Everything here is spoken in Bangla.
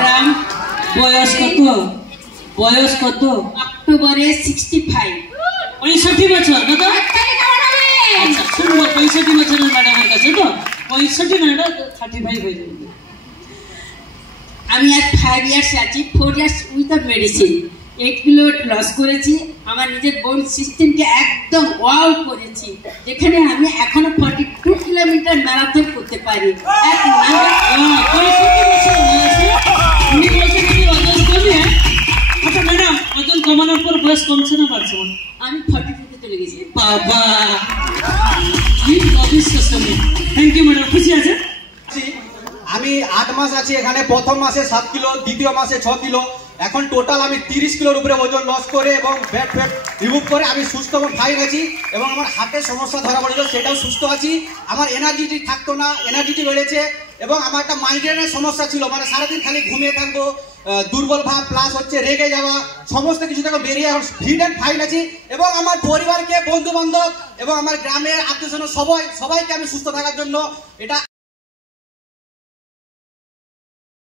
ঝাড়গ্রাম। বয়স কত? বয়স কত? অক্টোবরে 65। 65 বছর কত? আচ্ছা শুনবো 65 বছরের ম্যাডামের কাছে তো 65 না 35 হয়ে যাবে। আমি আর 5 ইয়ার্স আছি, 4 years without medicine. 8 kilo loss করেছি। আমার নিজের বোন সিস্টেমকে একদম ওয়াও করেছি, যেখানে আমি এখনো 42 কিলোমিটার ম্যারাথন করতে পারি। আচ্ছা ম্যাডাম ওজন কমানোর পর বয়স কমছে না বাড়ছে? আমি 42-তে চলে গেছি। বাবা থ্যাংক ইউ ম্যাডাম, খুশি আছে? আমি 8 মাস আছি এখানে। প্রথম মাসে 7 কিলো, দ্বিতীয় মাসে 6 কিলো, এখন টোটাল আমি 30 কিলোর উপরে ওজন লস করে এবং ফ্যাট রিমুভ করে আমি সুস্থ এবং ফাইন আছি। এবং আমার হার্টের সমস্যা ধরা পড়েছিল, সেটাও সুস্থ আছি। আমার এনার্জিটি থাকতো না, এনার্জিটি বেড়েছে। এবং আমার একটা মাইগ্রেনের সমস্যা ছিল, মানে সারাদিন খালি ঘুমিয়ে থাকবো, দুর্বল ভাব প্লাস হচ্ছে রেগে যাওয়া, সমস্ত কিছু থেকে বেরিয়ে এখন ফিট অ্যান্ড ফাইন আছি। এবং আমার পরিবারকে, বন্ধু বান্ধব এবং আমার গ্রামের আত্মীয়স্বজন সবাইকে আমি সুস্থ থাকার জন্য এটা